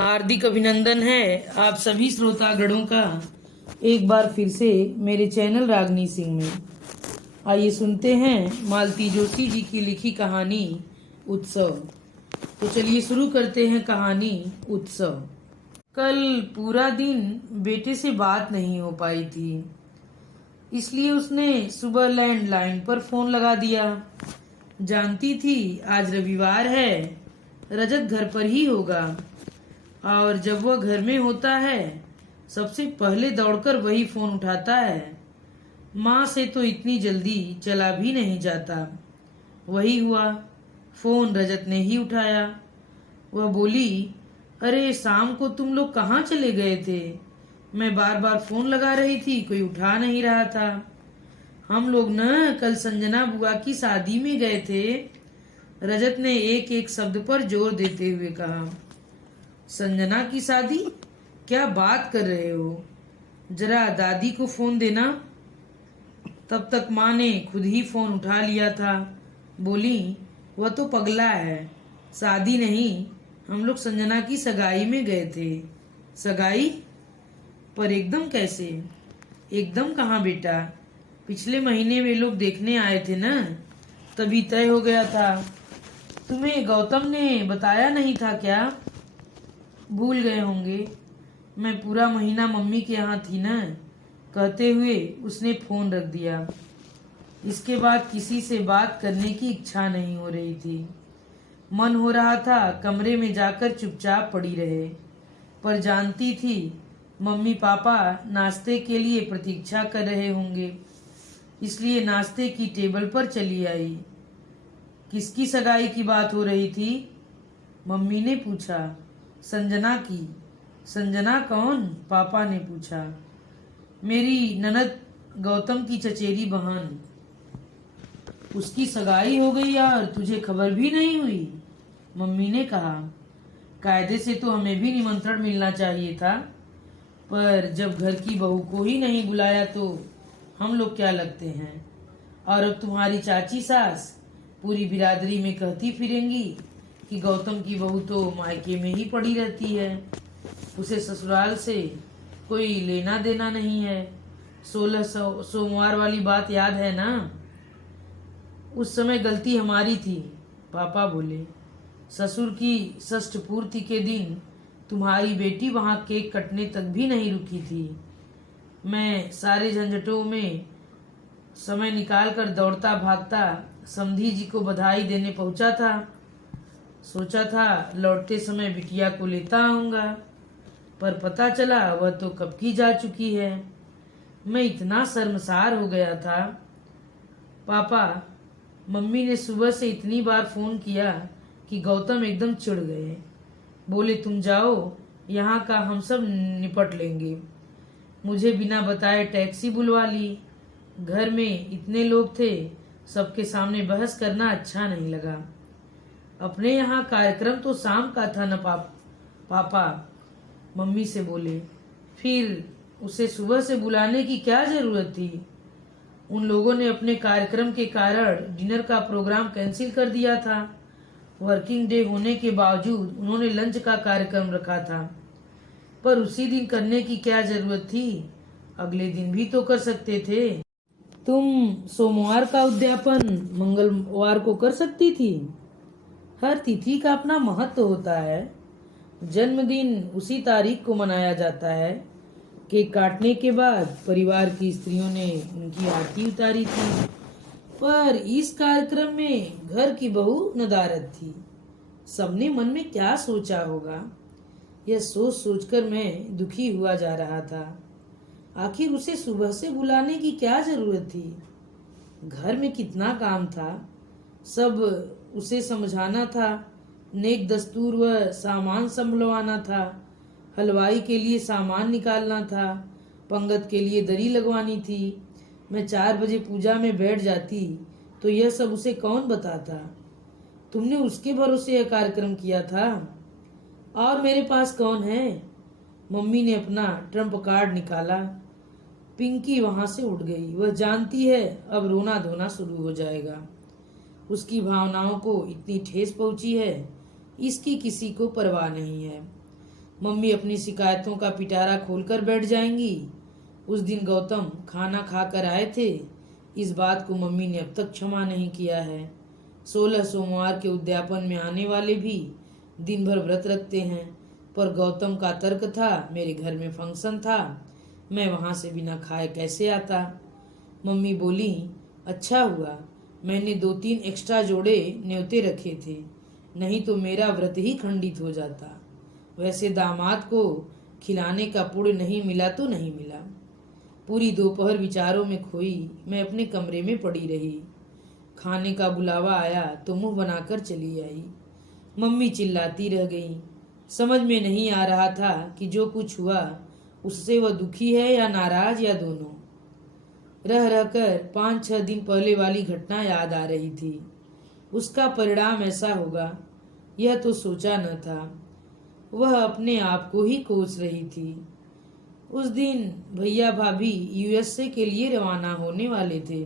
हार्दिक अभिनंदन है आप सभी श्रोतागणों का एक बार फिर से मेरे चैनल रागनी सिंह में। आइए सुनते हैं मालती जोशी जी की लिखी कहानी उत्सव। तो चलिए शुरू करते हैं कहानी उत्सव। कल पूरा दिन बेटे से बात नहीं हो पाई थी, इसलिए उसने सुबह लैंडलाइन पर फोन लगा दिया। जानती थी आज रविवार है, रजत घर पर ही होगा और जब वह घर में होता है सबसे पहले दौड़कर वही फोन उठाता है। माँ से तो इतनी जल्दी चला भी नहीं जाता। वही हुआ, फोन रजत ने ही उठाया। वह बोली, अरे शाम को तुम लोग कहाँ चले गए थे? मैं बार बार फोन लगा रही थी, कोई उठा नहीं रहा था। हम लोग न कल संजना बुआ की शादी में गए थे। रजत ने एक एक शब्द पर जोर देते हुए कहा। संजना की शादी? क्या बात कर रहे हो? जरा दादी को फोन देना। तब तक माँ ने खुद ही फोन उठा लिया था। बोली, वह तो पगला है, शादी नहीं, हम लोग संजना की सगाई में गए थे। सगाई? पर एकदम कैसे? एकदम कहाँ बेटा, पिछले महीने वे लोग देखने आए थे ना, तभी तय हो गया था। तुम्हें गौतम ने बताया नहीं था क्या? भूल गए होंगे, मैं पूरा महीना मम्मी के यहाँ थी ना, कहते हुए उसने फोन रख दिया। इसके बाद किसी से बात करने की इच्छा नहीं हो रही थी। मन हो रहा था कमरे में जाकर चुपचाप पड़ी रहे, पर जानती थी मम्मी पापा नाश्ते के लिए प्रतीक्षा कर रहे होंगे, इसलिए नाश्ते की टेबल पर चली आई। किसकी सगाई की बात हो रही थी? मम्मी ने पूछा। संजना की। संजना कौन? पापा ने पूछा। मेरी ननद गौतम की चचेरी बहन। उसकी सगाई हो गई यार, तुझे खबर भी नहीं हुई? मम्मी ने कहा। कायदे से तो हमें भी निमंत्रण मिलना चाहिए था, पर जब घर की बहू को ही नहीं बुलाया तो हम लोग क्या लगते हैं। और अब तुम्हारी चाची सास पूरी बिरादरी में कहती फिरेंगी कि गौतम की बहू तो मायके में ही पड़ी रहती है, उसे ससुराल से कोई लेना देना नहीं है। 16 सोमवार वाली बात याद है ना? उस समय गलती हमारी थी, पापा बोले। ससुर की षष्ठ पूर्ति के दिन तुम्हारी बेटी वहां केक कटने तक भी नहीं रुकी थी। मैं सारे झंझटों में समय निकालकर दौड़ता भागता समधी जी को बधाई देने पहुंचा था। सोचा था लौटते समय बिटिया को लेता आऊंगा, पर पता चला वह तो कब की जा चुकी है। मैं इतना शर्मसार हो गया था। पापा, मम्मी ने सुबह से इतनी बार फोन किया कि गौतम एकदम चिढ़ गए। बोले, तुम जाओ, यहाँ का हम सब निपट लेंगे। मुझे बिना बताए टैक्सी बुलवा ली। घर में इतने लोग थे, सबके सामने बहस करना अच्छा नहीं लगा। अपने यहाँ कार्यक्रम तो शाम का था न पापा, मम्मी से बोले। फिर उसे सुबह से बुलाने की क्या जरूरत थी? उन लोगों ने अपने कार्यक्रम के कारण डिनर का प्रोग्राम कैंसिल कर दिया था। वर्किंग डे होने के बावजूद उन्होंने लंच का कार्यक्रम रखा था, पर उसी दिन करने की क्या जरूरत थी? अगले दिन भी तो कर सकते थे। तुम सोमवार का उद्यापन मंगलवार को कर सकती थी। हर तिथि का अपना महत्व होता है। जन्मदिन उसी तारीख को मनाया जाता है। केक काटने के बाद परिवार की स्त्रियों ने उनकी आरती उतारी थी, पर इस कार्यक्रम में घर की बहू नदारद थी। सबने मन में क्या सोचा होगा, यह सोच सोचकर मैं दुखी हुआ जा रहा था। आखिर उसे सुबह से बुलाने की क्या जरूरत थी? घर में कितना काम था, सब उसे समझाना था। नेक दस्तूर व सामान संभलवाना था। हलवाई के लिए सामान निकालना था, पंगत के लिए दरी लगवानी थी। मैं 4 बजे पूजा में बैठ जाती तो यह सब उसे कौन बताता? तुमने उसके भरोसे यह कार्यक्रम किया था, और मेरे पास कौन है? मम्मी ने अपना ट्रम्प कार्ड निकाला। पिंकी वहां से उठ गई। वह जानती है अब रोना धोना शुरू हो जाएगा। उसकी भावनाओं को इतनी ठेस पहुंची है, इसकी किसी को परवाह नहीं है। मम्मी अपनी शिकायतों का पिटारा खोलकर बैठ जाएंगी। उस दिन गौतम खाना खाकर आए थे, इस बात को मम्मी ने अब तक क्षमा नहीं किया है। 16 सोमवार के उद्यापन में आने वाले भी दिन भर व्रत रखते हैं, पर गौतम का तर्क था मेरे घर में फंक्शन था, मैं वहां से बिना खाए कैसे आता। मम्मी बोली, अच्छा हुआ मैंने 2-3 एक्स्ट्रा जोड़े न्योते रखे थे, नहीं तो मेरा व्रत ही खंडित हो जाता। वैसे दामाद को खिलाने का पुण्य नहीं मिला तो नहीं मिला। पूरी दोपहर विचारों में खोई मैं अपने कमरे में पड़ी रही। खाने का बुलावा आया तो मुंह बनाकर चली आई। मम्मी चिल्लाती रह गई। समझ में नहीं आ रहा था कि जो कुछ हुआ उससे वह दुखी है या नाराज या दोनों। रह रहकर 5-6 दिन पहले वाली घटना याद आ रही थी। उसका परिणाम ऐसा होगा यह तो सोचा न था। वह अपने आप को ही कोस रही थी। उस दिन भैया भाभी यूएसए के लिए रवाना होने वाले थे।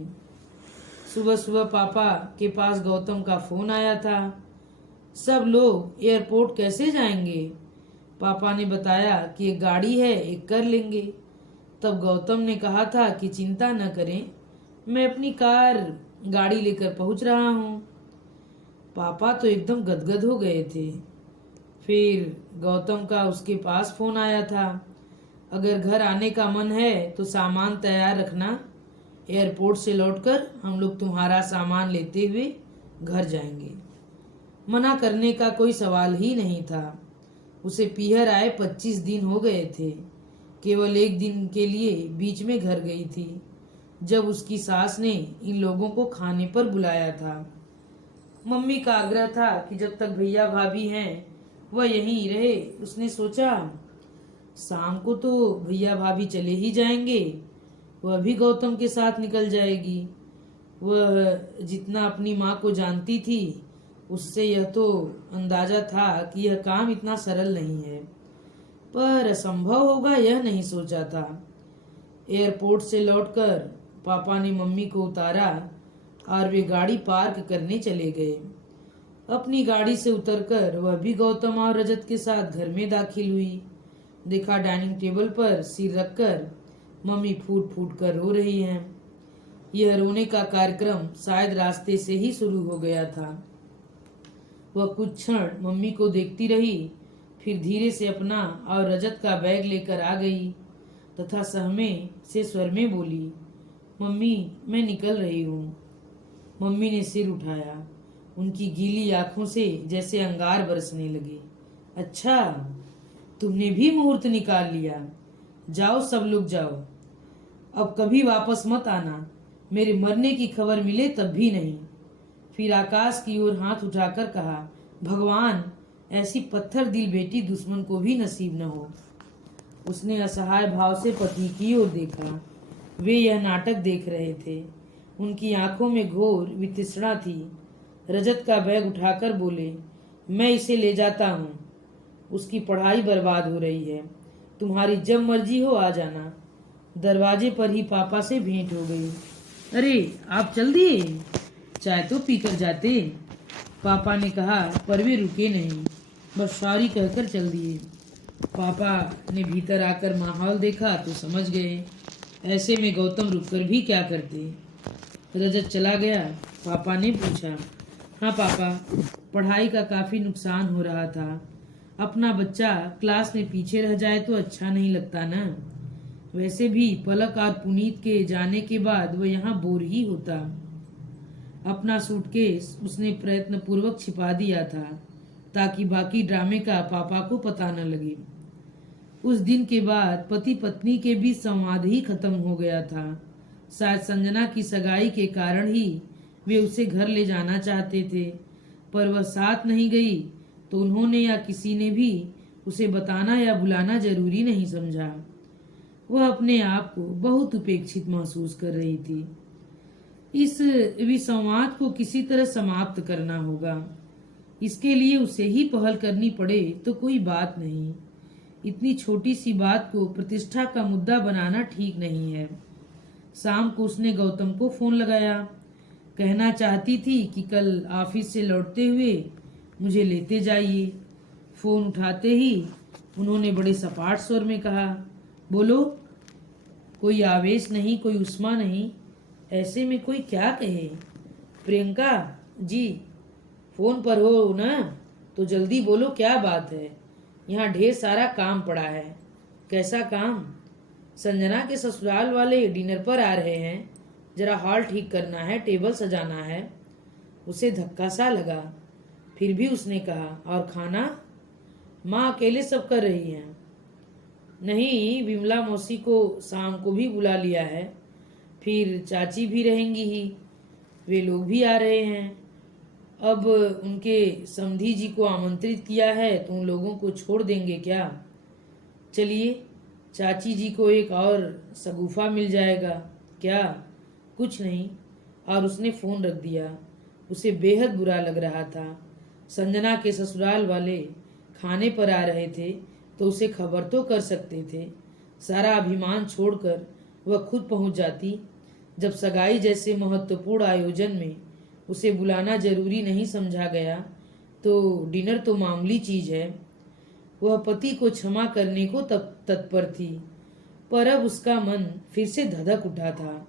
सुबह सुबह पापा के पास गौतम का फोन आया था। सब लोग एयरपोर्ट कैसे जाएंगे? पापा ने बताया कि एक गाड़ी है, एक कर लेंगे। तब गौतम ने कहा था कि चिंता न करें, मैं अपनी कार गाड़ी लेकर पहुंच रहा हूं। पापा तो एकदम गदगद हो गए थे। फिर गौतम का उसके पास फोन आया था, अगर घर आने का मन है तो सामान तैयार रखना, एयरपोर्ट से लौटकर हम लोग तुम्हारा सामान लेते हुए घर जाएंगे। मना करने का कोई सवाल ही नहीं था। उसे पीहर आए 25 दिन हो गए थे। केवल एक दिन के लिए बीच में घर गई थी, जब उसकी सास ने इन लोगों को खाने पर बुलाया था। मम्मी का आग्रह था कि जब तक भैया भाभी हैं वह यहीं रहे। उसने सोचा शाम को तो भैया भाभी चले ही जाएंगे, वह भी गौतम के साथ निकल जाएगी। वह जितना अपनी माँ को जानती थी उससे यह तो अंदाजा था कि यह काम इतना सरल नहीं है, पर असंभव होगा यह नहीं सोचा था। एयरपोर्ट से लौटकर पापा ने मम्मी को उतारा और वे गाड़ी पार्क करने चले गए। अपनी गाड़ी से उतरकर वह भी गौतम और रजत के साथ घर में दाखिल हुई। देखा डाइनिंग टेबल पर सिर रखकर मम्मी फूट फूट कर रो रही हैं। यह रोने का कार्यक्रम शायद रास्ते से ही शुरू हो गया था। वह कुछ क्षण मम्मी को देखती रही, फिर धीरे से अपना और रजत का बैग लेकर आ गई तथा सहमे से स्वर में बोली, मम्मी मैं निकल रही हूँ। मम्मी ने सिर उठाया। उनकी गीली आंखों से जैसे अंगार बरसने लगे। अच्छा, तुमने भी मुहूर्त निकाल लिया। जाओ सब लोग जाओ, अब कभी वापस मत आना। मेरे मरने की खबर मिले तब भी नहीं। फिर आकाश की ओर हाथ उठाकर कहा, भगवान ऐसी पत्थर दिल बेटी दुश्मन को भी नसीब न हो। उसने असहाय भाव से पति की ओर देखा। वे यह नाटक देख रहे थे। उनकी आंखों में घोर वितृष्णा थी। रजत का बैग उठाकर बोले, मैं इसे ले जाता हूँ, उसकी पढ़ाई बर्बाद हो रही है, तुम्हारी जब मर्जी हो आ जाना। दरवाजे पर ही पापा से भेंट हो गई। अरे आप चल दिए, चाय तो पीकर जाते। पापा ने कहा, पर वे रुके नहीं, बस सॉरी कहकर चल दिए। पापा ने भीतर आकर माहौल देखा तो समझ गए, ऐसे में गौतम रुककर भी क्या करते। रजत चला गया। पापा ने पूछा, हाँ पापा, पढ़ाई का काफी नुकसान हो रहा था। अपना बच्चा क्लास में पीछे रह जाए तो अच्छा नहीं लगता ना। वैसे भी पलक और पुनीत के जाने के बाद वह यहाँ बोर ही होता। अपना सूटकेस उसने प्रयत्न पूर्वक छिपा दिया था ताकि बाकी ड्रामे का पापा को पता न लगे। उस दिन के बाद पति पत्नी के बीच संवाद ही खत्म हो गया था। शायद संजना की सगाई के कारण ही वे उसे घर ले जाना चाहते थे, पर वह साथ नहीं गई तो उन्होंने या किसी ने भी उसे बताना या बुलाना जरूरी नहीं समझा। वह अपने आप को बहुत उपेक्षित महसूस कर रही थी। इस विसंवाद को किसी तरह समाप्त करना होगा। इसके लिए उसे ही पहल करनी पड़े तो कोई बात नहीं। इतनी छोटी सी बात को प्रतिष्ठा का मुद्दा बनाना ठीक नहीं है। शाम को उसने गौतम को फोन लगाया। कहना चाहती थी कि कल ऑफिस से लौटते हुए मुझे लेते जाइए। फोन उठाते ही उन्होंने बड़े सपाट स्वर में कहा, बोलो। कोई आवेश नहीं, कोई उस्मा नहीं, ऐसे में कोई क्या कहे। प्रियंका जी, फोन पर हो ना, तो जल्दी बोलो, क्या बात है। यहाँ ढेर सारा काम पड़ा है। कैसा काम? संजना के ससुराल वाले डिनर पर आ रहे हैं, जरा हॉल ठीक करना है, टेबल सजाना है। उसे धक्का सा लगा, फिर भी उसने कहा, और खाना? माँ अकेले सब कर रही हैं। नहीं, विमला मौसी को शाम को भी बुला लिया है, फिर चाची भी रहेंगी ही, वे लोग भी आ रहे हैं। अब उनके समधी जी को आमंत्रित किया है तो उन लोगों को छोड़ देंगे क्या? चलिए, चाची जी को एक और शगुफा मिल जाएगा। क्या? कुछ नहीं। और उसने फोन रख दिया। उसे बेहद बुरा लग रहा था। संजना के ससुराल वाले खाने पर आ रहे थे तो उसे खबर तो कर सकते थे। सारा अभिमान छोड़कर वह खुद पहुंच जाती। जब सगाई जैसे महत्वपूर्ण आयोजन में उसे बुलाना जरूरी नहीं समझा गया तो डिनर तो मामूली चीज है। वह पति को क्षमा करने को तत्पर थी, पर अब उसका मन फिर से धधक उठा था।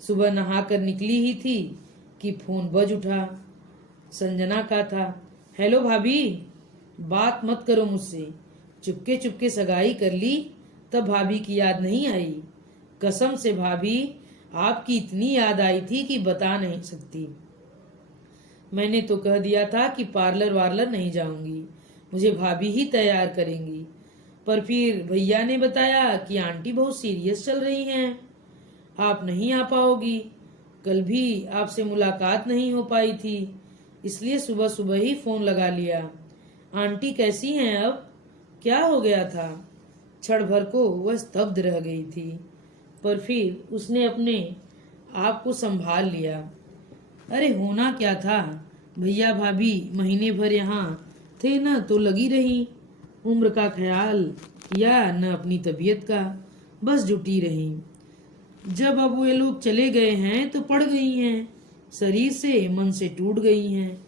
सुबह नहाकर निकली ही थी कि फोन बज उठा। संजना का था। हेलो भाभी, बात मत करो मुझसे। चुपके चुपके सगाई कर ली, तब भाभी की याद नहीं आई? कसम से भाभी, आपकी इतनी याद आई थी कि बता नहीं सकती। मैंने तो कह दिया था कि पार्लर वार्लर नहीं जाऊंगी, मुझे भाभी ही तैयार करेंगी। पर फिर भैया ने बताया कि आंटी बहुत सीरियस चल रही हैं, आप नहीं आ पाओगी। कल भी आपसे मुलाकात नहीं हो पाई थी, इसलिए सुबह सुबह ही फोन लगा लिया। आंटी कैसी हैं अब? क्या हो गया था? क्षण भर को वह स्तब्ध रह गई थी, पर फिर उसने अपने आप को संभाल लिया। अरे होना क्या था, भैया भाभी महीने भर यहाँ थे न तो लगी रही, उम्र का ख्याल किया न अपनी तबीयत का, बस जुटी रही। जब अब वे लोग चले गए हैं तो पड़ गई हैं, शरीर से मन से टूट गई हैं।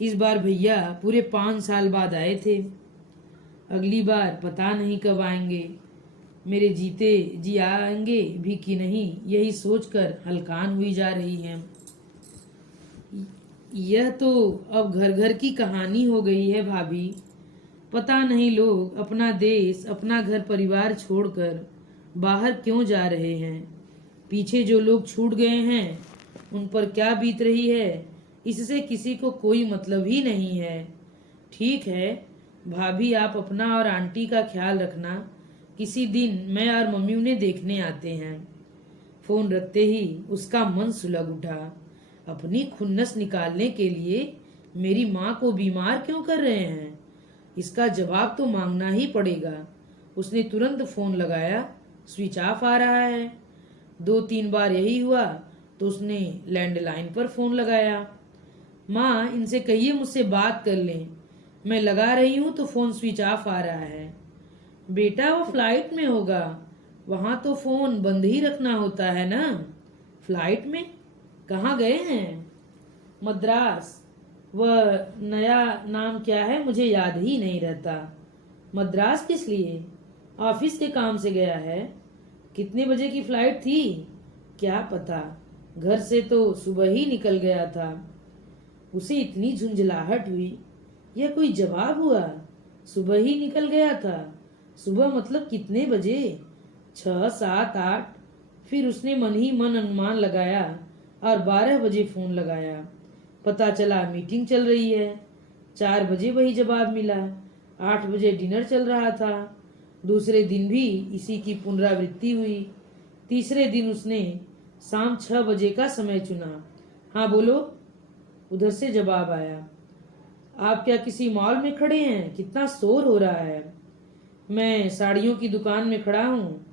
इस बार भैया पूरे 5 साल बाद आए थे, अगली बार पता नहीं कब आएंगे। मेरे जीते जी आएंगे भी कि नहीं, यही सोचकर हलकान हुई जा रही हैं। यह तो अब घर घर की कहानी हो गई है भाभी। पता नहीं लोग अपना देश, अपना घर परिवार छोड़कर बाहर क्यों जा रहे हैं। पीछे जो लोग छूट गए हैं उन पर क्या बीत रही है, इससे किसी को कोई मतलब ही नहीं है। ठीक है भाभी, आप अपना और आंटी का ख्याल रखना। किसी दिन मैं और मम्मी उन्हें देखने आते हैं। फोन रखते ही उसका मन सुलग उठा। अपनी खुन्नस निकालने के लिए मेरी माँ को बीमार क्यों कर रहे हैं, इसका जवाब तो मांगना ही पड़ेगा। उसने तुरंत फोन लगाया, स्विच ऑफ आ रहा है। 2-3 बार यही हुआ तो उसने लैंडलाइन पर फोन लगाया। माँ, इनसे कहिए मुझसे बात कर लें, मैं लगा रही हूँ तो फोन स्विच ऑफ आ रहा है। बेटा वो फ्लाइट में होगा, वहां तो फोन बंद ही रखना होता है ना। फ्लाइट में? कहाँ गए हैं? मद्रास। वह नया नाम क्या है मुझे याद ही नहीं रहता। मद्रास किस लिए? ऑफिस के काम से गया है। कितने बजे की फ्लाइट थी? क्या पता, घर से तो सुबह ही निकल गया था। उसे इतनी झुंझलाहट हुई, यह कोई जवाब हुआ? सुबह ही निकल गया था? सुबह मतलब कितने बजे? 6, 7, 8। फिर उसने मन ही मन अनुमान लगाया और 12 बजे फोन लगाया। पता चला मीटिंग चल रही है। 4 बजे वही जवाब मिला। 8 बजे डिनर चल रहा था। दूसरे दिन भी इसी की पुनरावृत्ति हुई। तीसरे दिन उसने शाम 6 बजे का समय चुना। हाँ बोलो, उधर से जवाब आया। आप क्या किसी मॉल में खड़े हैं? कितना शोर हो रहा है। मैं साड़ियों की दुकान में खड़ा हूँ,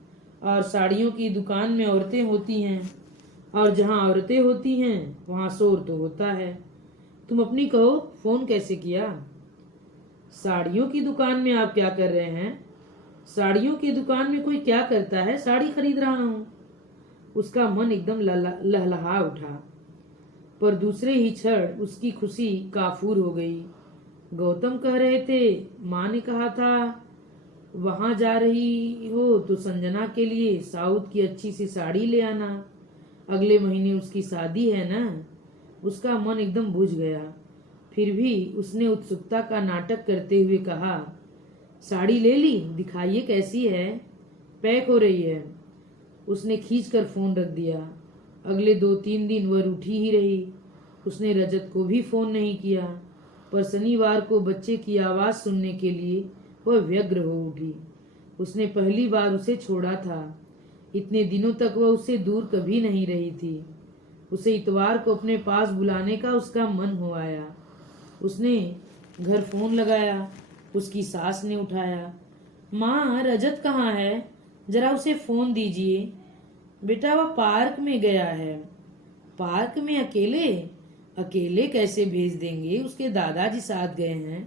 और साड़ियों की दुकान में औरतें होती हैं, और जहाँ औरतें होती हैं वहाँ शोर तो होता है। तुम अपनी कहो, फोन कैसे किया? साड़ियों की दुकान में आप क्या कर रहे हैं? साड़ियों की दुकान में कोई क्या करता है, साड़ी खरीद रहा हूँ। उसका मन एकदम लहलहा उठा, पर दूसरे ही क्षण उसकी खुशी काफूर हो गई। गौतम कह रहे थे, माँ ने कहा था। वहां जा रही हो तो संजना के लिए साउथ की अच्छी सी साड़ी ले आना, अगले महीने उसकी शादी है ना। उसका मन एकदम बुझ गया। फिर भी उसने उत्सुकता का नाटक करते हुए कहा, साड़ी ले ली, दिखाइए कैसी है, पैक हो रही है। उसने खींचकर फोन रख दिया। अगले 2-3 दिन वह रूठी ही रही। उसने रजत को भी फोन नहीं किया, पर शनिवार को बच्चे की आवाज़ सुनने के लिए वह व्यग्र हो उठी। उसने पहली बार उसे छोड़ा था। इतने दिनों तक वह उससे दूर कभी नहीं रही थी। उसे इतवार को अपने पास बुलाने का उसका मन हो आया। उसने घर फोन लगाया। उसकी सास ने उठाया। माँ, रजत कहाँ है? जरा उसे फोन दीजिए। बेटा, वह पार्क में गया है। पार्क में अकेले? अकेले कैसे भेज देंगे, उसके दादाजी साथ गए हैं।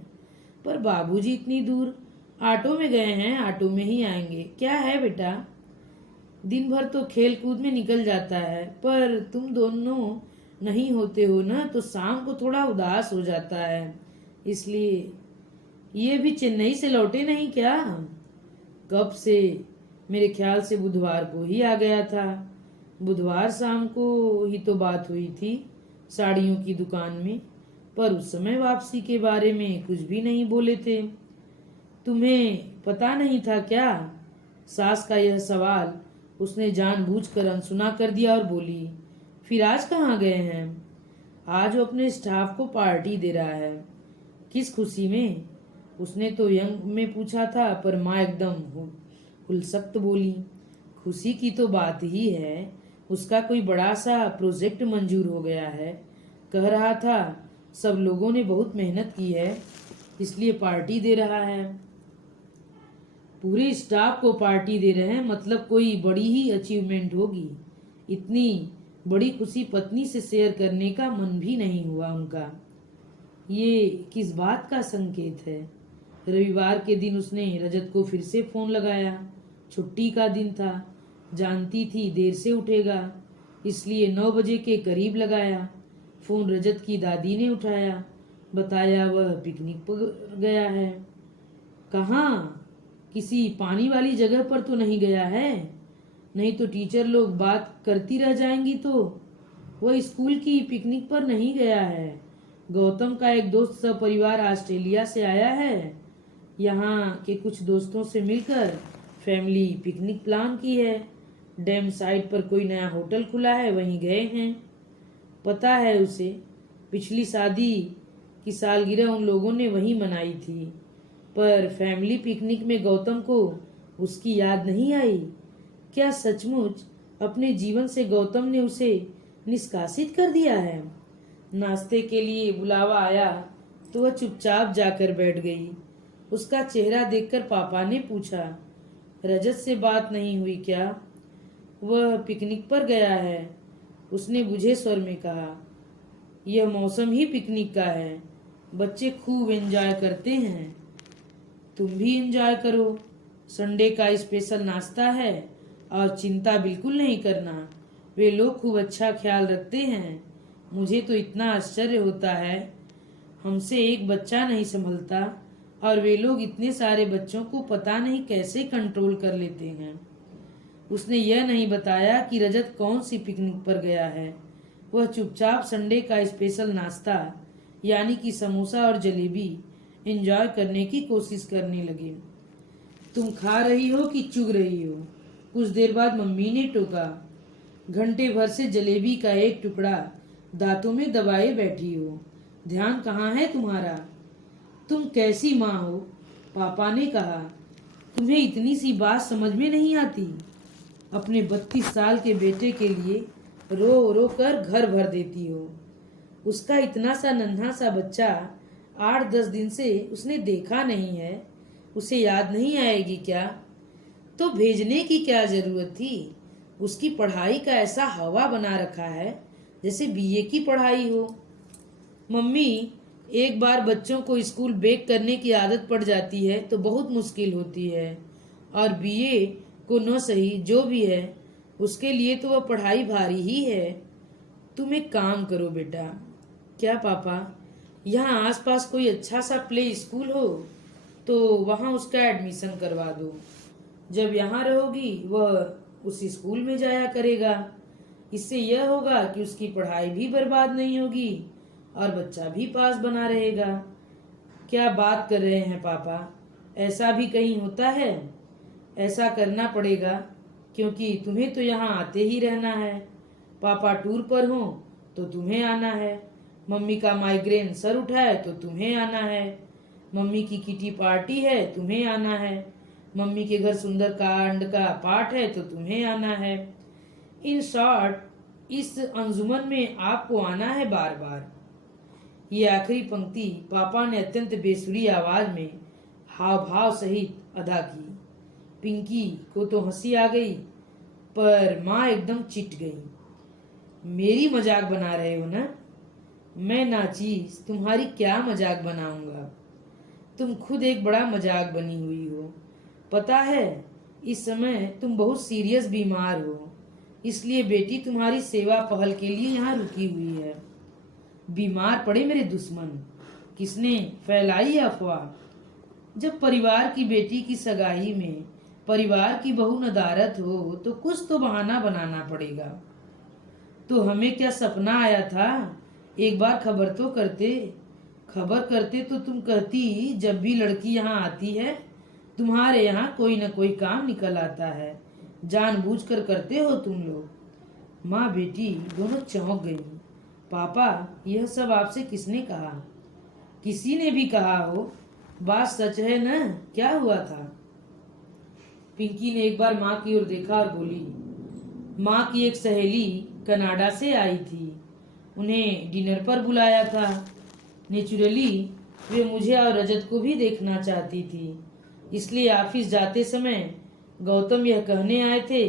पर बाबूजी इतनी दूर? ऑटो में गए हैं, ऑटो में ही आएंगे। क्या है बेटा? दिन भर तो खेल कूद में निकल जाता है, पर तुम दोनों नहीं होते हो ना, तो शाम को थोड़ा उदास हो जाता है, इसलिए। ये भी चेन्नई से लौटे नहीं क्या? कब से? मेरे ख्याल से बुधवार को ही आ गया था। बुधवार शाम को ही तो बात हुई थी साड़ियों की दुकान में, पर उस समय वापसी के बारे में कुछ भी नहीं बोले थे। तुम्हें पता नहीं था क्या? सास का यह सवाल उसने जानबूझकर अनसुना कर दिया और बोली, फिर आज कहाँ गए हैं? आज वो अपने स्टाफ को पार्टी दे रहा है। किस खुशी में? उसने तो यंग में पूछा था, पर माँ एकदम हुलसख्त बोली, खुशी की तो बात ही है, उसका कोई बड़ा सा प्रोजेक्ट मंजूर हो गया है। कह रहा था सब लोगों ने बहुत मेहनत की है, इसलिए पार्टी दे रहा है। पूरे स्टाफ को पार्टी दे रहे हैं, मतलब कोई बड़ी ही अचीवमेंट होगी। इतनी बड़ी खुशी पत्नी से शेयर करने का मन भी नहीं हुआ उनका। ये किस बात का संकेत है? रविवार के दिन उसने रजत को फिर से फोन लगाया। छुट्टी का दिन था, जानती थी देर से उठेगा, इसलिए 9 बजे के करीब लगाया। फोन रजत की दादी ने उठाया। बताया वह पिकनिक पर गया है। कहाँ? किसी पानी वाली जगह पर तो नहीं गया है? नहीं तो टीचर लोग बात करती रह जाएंगी। तो वह स्कूल की पिकनिक पर नहीं गया है। गौतम का एक दोस्त सपरिवार ऑस्ट्रेलिया से आया है। यहाँ के कुछ दोस्तों से मिलकर फैमिली पिकनिक प्लान की है। डैम साइड पर कोई नया होटल खुला है, वहीं गए हैं। पता है उसे, पिछली शादी की सालगिरह उन लोगों ने वहीं मनाई थी। पर फैमिली पिकनिक में गौतम को उसकी याद नहीं आई। क्या सचमुच अपने जीवन से गौतम ने उसे निष्कासित कर दिया है? नाश्ते के लिए बुलावा आया तो वह चुपचाप जाकर बैठ गई। उसका चेहरा देखकर पापा ने पूछा, रजत से बात नहीं हुई क्या? वह पिकनिक पर गया है, उसने बुझे स्वर में कहा। यह मौसम ही पिकनिक का है, बच्चे खूब एंजॉय करते हैं। तुम भी एंजॉय करो। संडे का स्पेशल नाश्ता है, और चिंता बिल्कुल नहीं करना, वे लोग खूब अच्छा ख्याल रखते हैं। मुझे तो इतना आश्चर्य होता है, हमसे एक बच्चा नहीं संभलता और वे लोग इतने सारे बच्चों को पता नहीं कैसे कंट्रोल कर लेते हैं। उसने यह नहीं बताया कि रजत कौन सी पिकनिक पर गया है। वह चुपचाप संडे का स्पेशल नाश्ता यानी कि समोसा और जलेबी एंजॉय करने की कोशिश करने लगे। तुम खा रही हो कि चुग रही हो? कुछ देर बाद मम्मी ने टोका। घंटे भर से जलेबी का एक टुकड़ा दांतों में दबाए बैठी हो, ध्यान कहाँ है तुम्हारा? तुम कैसी माँ हो? पापा ने कहा। तुम्हें इतनी सी बात समझ में नहीं आती? अपने 32 साल के बेटे के लिए रो रो कर घर भर देती हो। उसका इतना सा नन्हा सा बच्चा 8-10 दिन से उसने देखा नहीं है, उसे याद नहीं आएगी क्या? तो भेजने की क्या जरूरत थी? उसकी पढ़ाई का ऐसा हवा बना रखा है जैसे बीए की पढ़ाई हो। मम्मी, एक बार बच्चों को स्कूल बेक करने की आदत पड़ जाती है तो बहुत मुश्किल होती है, और बीए को न सही जो भी है उसके लिए तो वह पढ़ाई भारी ही है। तुम एक काम करो बेटा। क्या पापा? यहाँ आसपास कोई अच्छा सा प्ले स्कूल हो? तो वहाँ उसका एडमिशन करवा दो। जब यहाँ रहोगी वह उसी स्कूल में जाया करेगा। इससे यह होगा कि उसकी पढ़ाई भी बर्बाद नहीं होगी और बच्चा भी पास बना रहेगा। क्या बात कर रहे हैं पापा, ऐसा भी कहीं होता है? ऐसा करना पड़ेगा क्योंकि तुम्हें तो यहाँ आते ही रहना है। पापा टूर पर हो तो तुम्हें आना है, मम्मी का माइग्रेन सर उठाए तो तुम्हें आना है, मम्मी की किटी पार्टी है तुम्हें आना है, मम्मी के घर सुंदरकांड का पाठ है तो तुम्हें आना है। इन शॉर्ट इस अंजुमन में आपको आना है बार बार। ये आखिरी पंक्ति पापा ने अत्यंत बेसुरी आवाज में हाव भाव सहित अदा की। पिंकी को तो हंसी आ गई, पर माँ एकदम चिट गई। मेरी मजाक बना रहे हो ना? मैं नाचीज तुम्हारी क्या मजाक बनाऊंगा? तुम खुद एक बड़ा मजाक बनी हुई हो। पता है इस समय तुम बहुत सीरियस बीमार हो, इसलिए बेटी तुम्हारी सेवा पहल के लिए यहाँ रुकी हुई है। बीमार पड़े मेरे दुश्मन, किसने फैलाई अफवाह? जब परिवार की बेटी की सगाई में परिवार की बहू नदारत हो तो कुछ तो बहाना बनाना पड़ेगा। तो हमें क्या सपना आया था? एक बार खबर तो करते। खबर करते तो तुम कहती जब भी लड़की यहाँ आती है तुम्हारे यहाँ कोई न कोई काम निकल आता है, जानबूझकर करते हो तुम लोग। माँ बेटी दोनों चौंक गई। पापा यह सब आपसे किसने कहा? किसी ने भी कहा हो, बात सच है ना? क्या हुआ था? पिंकी ने एक बार माँ की ओर देखा और बोली, माँ की एक सहेली कनाडा से आई थी, उन्हें डिनर पर बुलाया था। नेचुरली वे मुझे और रजत को भी देखना चाहती थी, इसलिए ऑफिस जाते समय गौतम यह कहने आए थे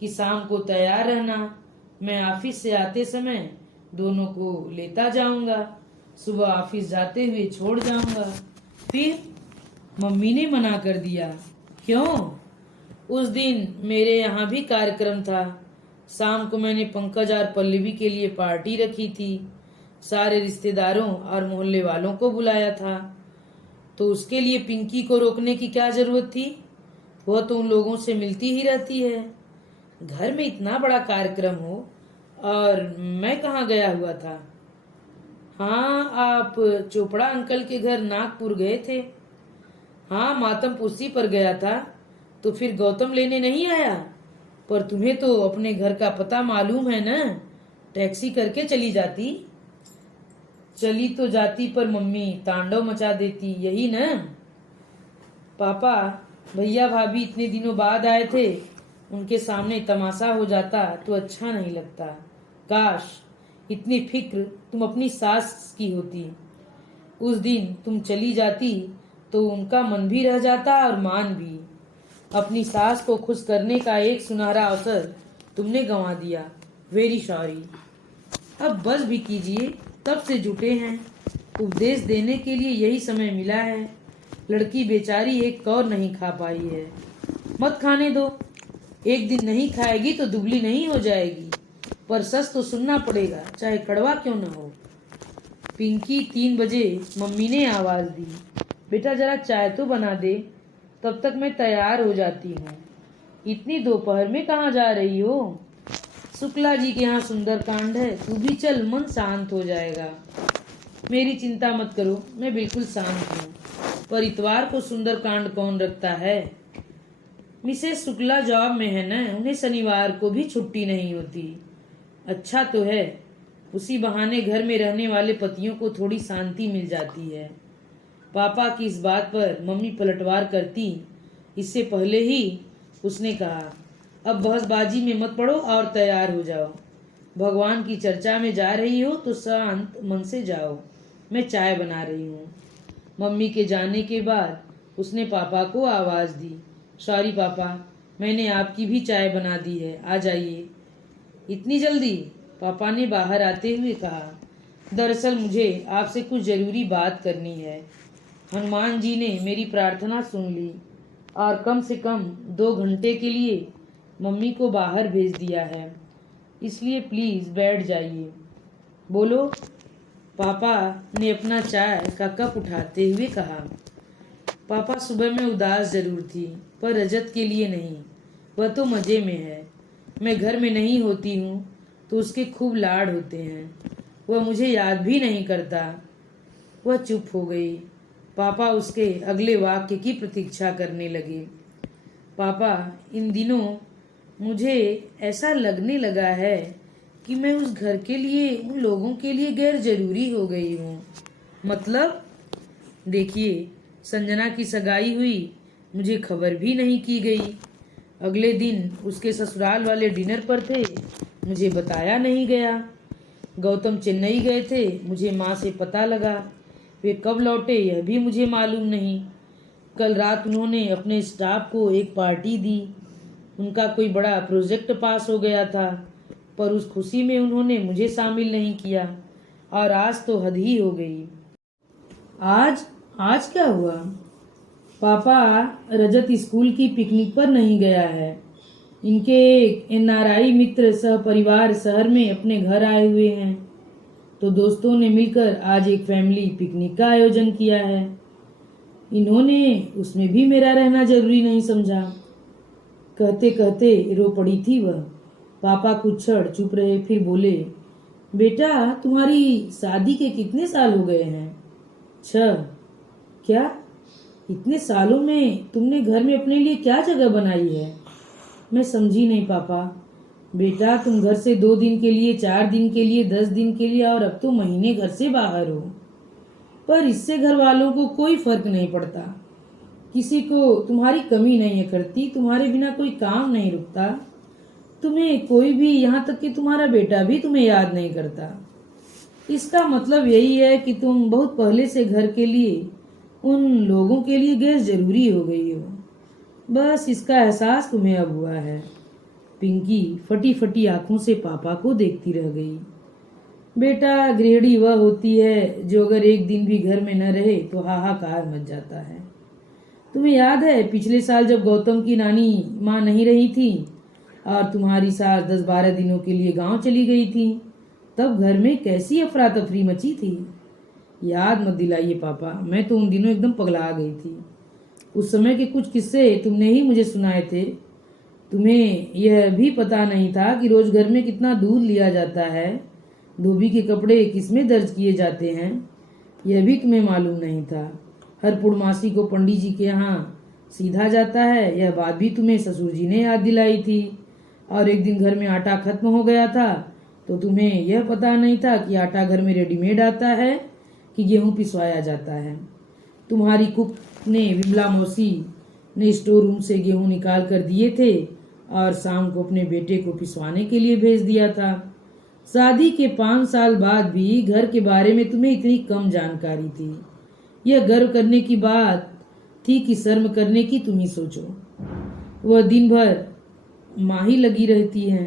कि शाम को तैयार रहना, मैं ऑफिस से आते समय दोनों को लेता जाऊंगा, सुबह ऑफिस जाते हुए छोड़ जाऊंगा। फिर मम्मी ने मना कर दिया। क्यों? उस दिन मेरे यहाँ भी कार्यक्रम था। शाम को मैंने पंकज और पल्लवी के लिए पार्टी रखी थी, सारे रिश्तेदारों और मोहल्ले वालों को बुलाया था, तो उसके लिए पिंकी को रोकने की क्या जरूरत थी? वह तो उन लोगों से मिलती ही रहती है। घर में इतना बड़ा कार्यक्रम हो और मैं कहाँ गया हुआ था? हाँ, आप चोपड़ा अंकल के घर नागपुर गए थे। हाँ, मातम पुरसी पर गया था। तो फिर गौतम लेने नहीं आया? पर तुम्हें तो अपने घर का पता मालूम है ना, टैक्सी करके चली जाती। चली तो जाती पर मम्मी तांडव मचा देती, यही ना? पापा भैया भाभी इतने दिनों बाद आए थे, उनके सामने तमाशा हो जाता तो अच्छा नहीं लगता। काश इतनी फिक्र तुम अपनी सास की होती। उस दिन तुम चली जाती तो उनका मन भी रह जाता और मान भी। अपनी सास को खुश करने का एक सुनहरा अवसर तुमने गंवा दिया। Very sorry. अब बस भी कीजिए, तब से जुटे हैं। उपदेश देने के लिए यही समय मिला है। लड़की बेचारी एक कौर नहीं खा पाई है, मत खाने दो। एक दिन नहीं खाएगी तो दुबली नहीं हो जाएगी, पर सच तो सुनना पड़ेगा, चाहे कड़वा क्यों न हो। पिंकी 3 बजे मम्मी ने आवाज दी, बेटा जरा चाय तो बना दे, तब तक मैं तैयार हो जाती हूँ। इतनी दोपहर में कहाँ जा रही हो? शुक्ला जी के यहाँ सुंदरकांड है, तू भी चल, मन शांत हो जाएगा। मेरी चिंता मत करो, मैं बिल्कुल शांत हूँ। पर इतवार को सुंदरकांड कौन रखता है? मिसेस शुक्ला जॉब में है ना, उन्हें शनिवार को भी छुट्टी नहीं होती। अच्छा तो है, उसी बहाने घर में रहने वाले पतियों को थोड़ी शांति मिल जाती है। पापा की इस बात पर मम्मी पलटवार करती, इससे पहले ही उसने कहा, अब बहसबाजी में मत पड़ो और तैयार हो जाओ। भगवान की चर्चा में जा रही हो तो शांत मन से जाओ, मैं चाय बना रही हूँ। मम्मी के जाने के बाद उसने पापा को आवाज़ दी, सॉरी पापा, मैंने आपकी भी चाय बना दी है, आ जाइए। इतनी जल्दी? पापा ने बाहर आते हुए कहा, दरअसल मुझे आपसे कुछ ज़रूरी बात करनी है। हनुमान जी ने मेरी प्रार्थना सुन ली और कम से कम 2 घंटे के लिए मम्मी को बाहर भेज दिया है, इसलिए प्लीज़ बैठ जाइए। बोलो, पापा ने अपना चाय का कप उठाते हुए कहा। पापा सुबह में उदास जरूर थी, पर रजत के लिए नहीं। वह तो मज़े में है। मैं घर में नहीं होती हूँ तो उसके खूब लाड होते हैं। वह मुझे याद भी नहीं करता। वह चुप हो गई। पापा उसके अगले वाक्य की प्रतीक्षा करने लगे। पापा, इन दिनों मुझे ऐसा लगने लगा है कि मैं उस घर के लिए, उन लोगों के लिए गैर जरूरी हो गई हूँ। मतलब? देखिए, संजना की सगाई हुई, मुझे खबर भी नहीं की गई। अगले दिन उसके ससुराल वाले डिनर पर थे, मुझे बताया नहीं गया। गौतम चेन्नई गए थे, मुझे माँ से पता लगा। वे कब लौटे यह भी मुझे मालूम नहीं। कल रात उन्होंने अपने स्टाफ को एक पार्टी दी। उनका कोई बड़ा प्रोजेक्ट पास हो गया था, पर उस खुशी में उन्होंने मुझे शामिल नहीं किया। और आज तो हद ही हो गई। आज आज क्या हुआ? पापा, रजत स्कूल की पिकनिक पर नहीं गया है। इनके एक एनआरआई मित्र सह परिवार शहर में अपने घर आए हुए हैं, तो दोस्तों ने मिलकर आज एक फैमिली पिकनिक का आयोजन किया है। इन्होंने उसमें भी मेरा रहना जरूरी नहीं समझा। कहते कहते रो पड़ी थी वह। पापा कुछ क्षण चुप रहे, फिर बोले, बेटा, तुम्हारी शादी के कितने साल हो गए हैं? 6। क्या? इतने सालों में तुमने घर में अपने लिए क्या जगह बनाई है? मैं समझी नहीं पापा। बेटा, तुम घर से 2 दिन के लिए, 4 दिन के लिए, 10 दिन के लिए और अब तो महीने घर से बाहर हो। पर इससे घर वालों को कोई फर्क नहीं पड़ता। किसी को तुम्हारी कमी नहीं है करती। तुम्हारे बिना कोई काम नहीं रुकता। तुम्हें कोई भी, यहाँ तक कि तुम्हारा बेटा भी तुम्हें याद नहीं करता। इसका मतलब यही है कि तुम बहुत पहले से घर के लिए, उन लोगों के लिए गैर जरूरी हो गई हो। बस इसका एहसास तुम्हें अब हुआ है। पिंकी फटी फटी आंखों से पापा को देखती रह गई। बेटा, गृहिणी वह होती है जो अगर एक दिन भी घर में न रहे तो हाहाकार मच जाता है। तुम्हें याद है पिछले साल जब गौतम की नानी माँ नहीं रही थी और तुम्हारी सास 10-12 दिनों के लिए गांव चली गई थी, तब घर में कैसी अफरा तफरी मची थी? याद मत दिलाइए पापा, मैं तो उन दिनों एकदम पगला गई थी। उस समय के कुछ किस्से तुमने ही मुझे सुनाए थे। तुम्हें यह भी पता नहीं था कि रोज घर में कितना दूध लिया जाता है, धोबी के कपड़े किसमें दर्ज किए जाते हैं, यह भी तुम्हें मालूम नहीं था। हर पूर्णमासी को पंडित जी के यहाँ सीधा जाता है, यह बात भी तुम्हें ससुर जी ने याद दिलाई थी। और एक दिन घर में आटा खत्म हो गया था तो तुम्हें यह पता नहीं था कि आटा घर में रेडीमेड आता है कि गेहूं पिसवाया जाता है। तुम्हारी कुक ने, विमला मौसी ने स्टोर रूम से गेहूं निकाल कर दिए थे और शाम को अपने बेटे को पिसवाने के लिए भेज दिया था। शादी के 5 साल बाद भी घर के बारे में तुम्हें इतनी कम जानकारी थी। यह गर्व करने की बात थी कि शर्म करने की, तुम ही सोचो। वह दिन भर माँ ही लगी रहती है,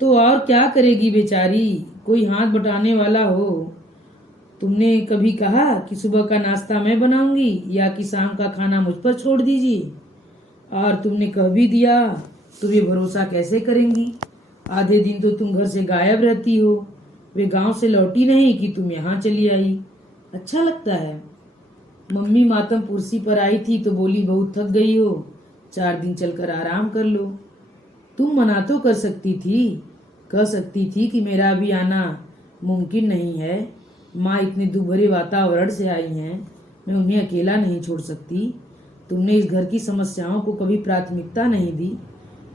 तो और क्या करेगी बेचारी? कोई हाथ बटाने वाला हो। तुमने कभी कहा कि सुबह का नाश्ता मैं बनाऊंगी या कि शाम का खाना मुझ पर छोड़ दीजिए? और तुमने कह भी दिया तो वे भरोसा कैसे करेंगी? आधे दिन तो तुम घर से गायब रहती हो। वे गांव से लौटी नहीं कि तुम यहाँ चली आई। अच्छा लगता है। मम्मी मातम कुर्सी पर आई थी तो बोली, बहुत थक गई हो, 4 दिन चलकर आराम कर लो। तुम मना तो कर सकती थी, कह सकती थी कि मेरा अभी आना मुमकिन नहीं है। माँ इतने दुख भरे वातावरण से आई हैं, मैं उन्हें अकेला नहीं छोड़ सकती। तुमने इस घर की समस्याओं को कभी प्राथमिकता नहीं दी।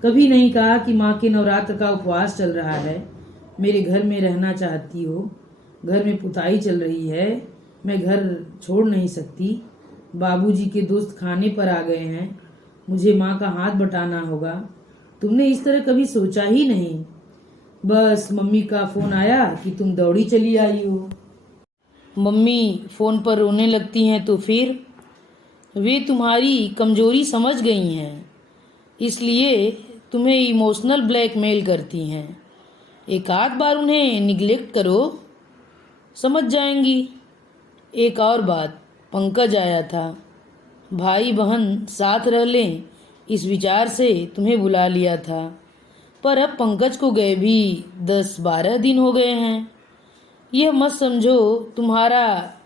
कभी नहीं कहा कि माँ के नवरात्र का उपवास चल रहा है, मेरे घर में रहना चाहती हो। घर में पुताई चल रही है, मैं घर छोड़ नहीं सकती। बाबूजी के दोस्त खाने पर आ गए हैं, मुझे माँ का हाथ बटाना होगा। तुमने इस तरह कभी सोचा ही नहीं। बस मम्मी का फोन आया कि तुम दौड़ी चली आई हो। मम्मी फोन पर रोने लगती हैं तो फिर? वे तुम्हारी कमजोरी समझ गई हैं, इसलिए तुम्हें इमोशनल ब्लैकमेल करती हैं। एक आध बार उन्हें निगलेक्ट करो, समझ जाएंगी। एक और बात, पंकज आया था। भाई बहन साथ रह लें, इस विचार से तुम्हें बुला लिया था, पर अब पंकज को गए भी 10-12 दिन हो गए हैं। यह मत समझो तुम्हारा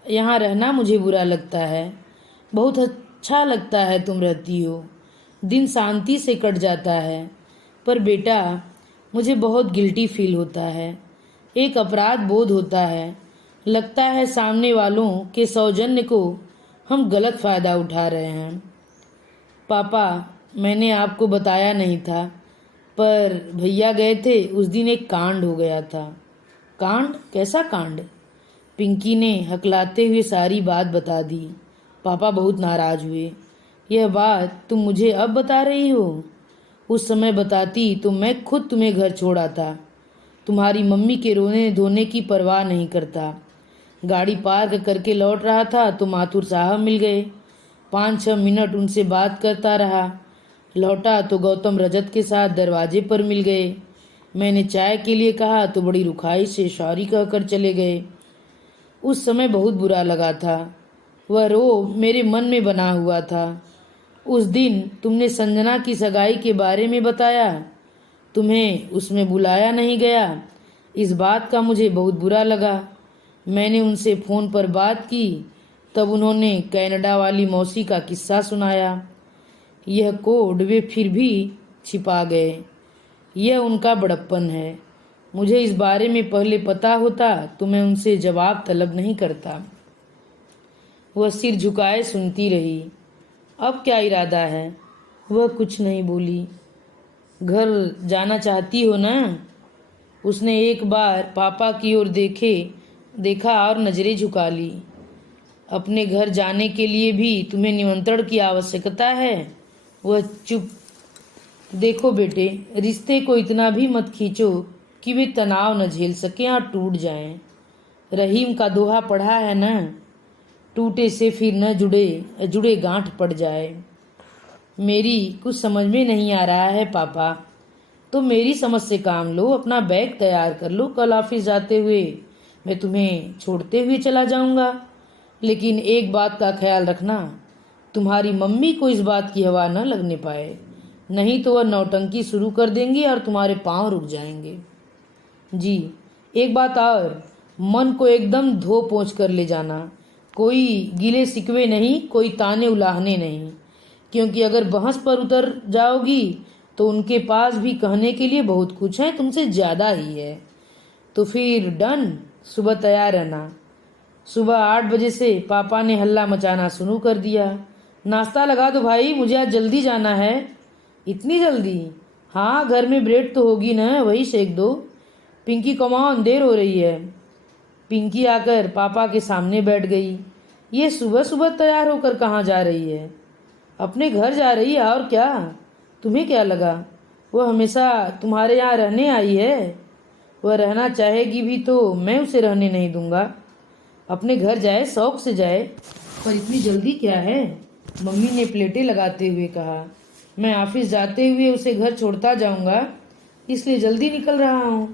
यहाँ रहना मुझे बुरा लगता है। बहुत अच्छा लगता है तुम रहती हो, दिन शांति से कट जाता है। पर बेटा, मुझे बहुत गिल्टी फील होता है, एक अपराध बोध होता है। लगता है सामने वालों के सौजन्य को हम गलत फ़ायदा उठा रहे हैं। पापा, मैंने आपको बताया नहीं था, पर भैया गए थे उस दिन एक कांड हो गया था। कांड? कैसा कांड? पिंकी ने हकलाते हुए सारी बात बता दी। पापा बहुत नाराज हुए। यह बात तुम मुझे अब बता रही हो? उस समय बताती तो मैं खुद तुम्हें घर छोड़ आता। तुम्हारी मम्मी के रोने धोने की परवाह नहीं करता। गाड़ी पार्क करके लौट रहा था तो माथुर साहब मिल गए। 5-6 मिनट उनसे बात करता रहा। लौटा तो गौतम रजत के साथ दरवाजे पर मिल गए। मैंने चाय के लिए कहा तो बड़ी रुखाई से सॉरी कहकर चले गए। उस समय बहुत बुरा लगा था। वह रो मेरे मन में बना हुआ था। उस दिन तुमने संजना की सगाई के बारे में बताया, तुम्हें उसमें बुलाया नहीं गया। इस बात का मुझे बहुत बुरा लगा। मैंने उनसे फ़ोन पर बात की, तब उन्होंने कनाडा वाली मौसी का किस्सा सुनाया। यह कोड वे फिर भी छिपा गए। यह उनका बड़प्पन है। मुझे इस बारे में पहले पता होता तो मैं उनसे जवाब तलब नहीं करता। वह सिर झुकाए सुनती रही। अब क्या इरादा है? वह कुछ नहीं बोली। घर जाना चाहती हो ना? उसने एक बार पापा की ओर देखा और नज़रें झुका ली। अपने घर जाने के लिए भी तुम्हें निमंत्रण की आवश्यकता है? वह चुप। देखो बेटे, रिश्ते को इतना भी मत खींचो कि वे तनाव न झेल सकें और टूट जाएं। रहीम का दोहा पढ़ा है ना, टूटे से फिर न जुड़े गांठ पड़ जाए। मेरी कुछ समझ में नहीं आ रहा है पापा, तो मेरी समझ से काम लो। अपना बैग तैयार कर लो, कल ऑफिस जाते हुए मैं तुम्हें छोड़ते हुए चला जाऊंगा। लेकिन एक बात का ख्याल रखना, तुम्हारी मम्मी को इस बात की हवा न लगने पाए, नहीं तो वह नौटंकी शुरू कर देंगी और तुम्हारे पांव रुक जाएंगे। जी, एक बात और, मन को एकदम धो पोंछ कर ले जाना। कोई गिले शिकवे नहीं, कोई ताने उलाहने नहीं, क्योंकि अगर बहस पर उतर जाओगी तो उनके पास भी कहने के लिए बहुत कुछ है, तुमसे ज़्यादा ही है। तो फिर डन, सुबह तैयार रहना। सुबह 8 बजे से पापा ने हल्ला मचाना शुरू कर दिया। नाश्ता लगा दो भाई, मुझे आज जल्दी जाना है। इतनी जल्दी? हाँ, घर में ब्रेड तो होगी ना, वही सेक दो। पिंकी कमान, देर हो रही है। पिंकी आकर पापा के सामने बैठ गई। ये सुबह सुबह तैयार होकर कहाँ जा रही है? अपने घर जा रही है, और क्या? तुम्हें क्या लगा वह हमेशा तुम्हारे यहाँ रहने आई है? वह रहना चाहेगी भी तो मैं उसे रहने नहीं दूंगा। अपने घर जाए, शौक से जाए। पर इतनी जल्दी क्या है? मम्मी ने प्लेटें लगाते हुए कहा। मैं ऑफिस जाते हुए उसे घर छोड़ता जाऊंगा, इसलिए जल्दी निकल रहा हूँ।